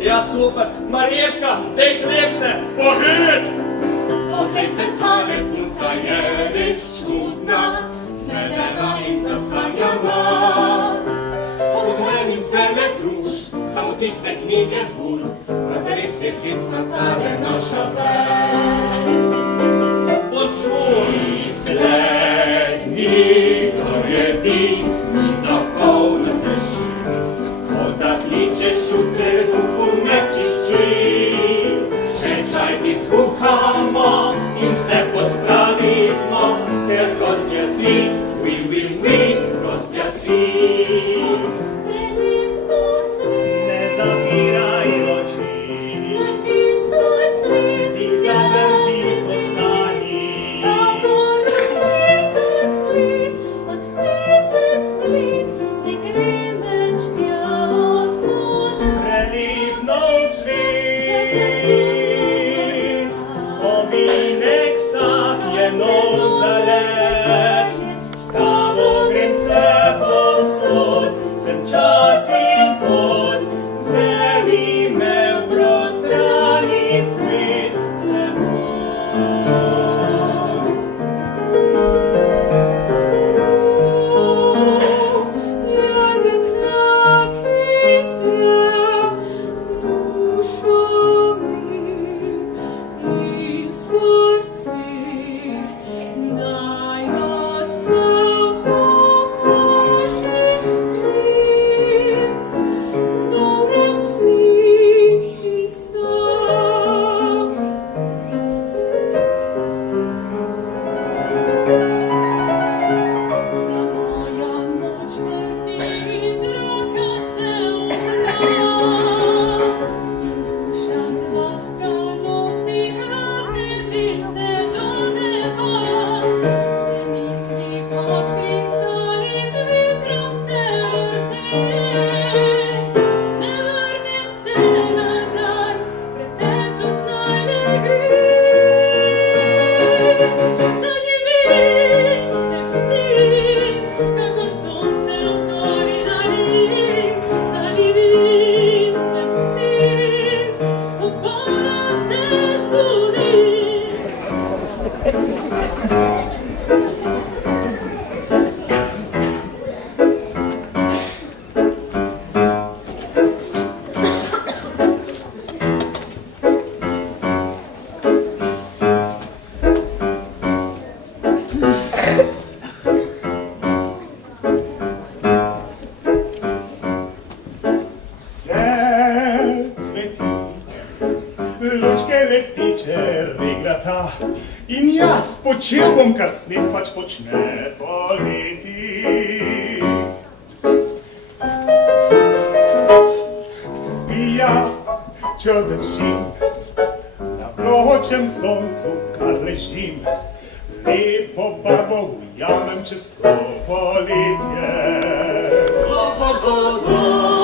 Ja, super. Marijetka, dej chliebce, pohyt! Poglej te tale punca jedyś czudna, zmenena i zasłaniana. Zazwoleni seme druż, samotiste knjige ból, rozerys je hicna tale nasza bel. Почуй, Sledni goredi, ni zapomnę ze si, pozatlicze siutry ruchu mekiszci. Rzeczaj ty słuchamo, im se pospravimo, ter rozjasi, rozjasi. не завірай очі, ти задержи останні. Приліпнув світ, повійник сах'єнув залет, став огрім се повсюд, сем час і пот, землі ме в пространі світ земо. Риграта, in jaz počel bom, kar sneg pač počne poleti. Pijačo držim, na vročem soncu kar ležim, lepo barvo ujamem čez to poletje. Pogodo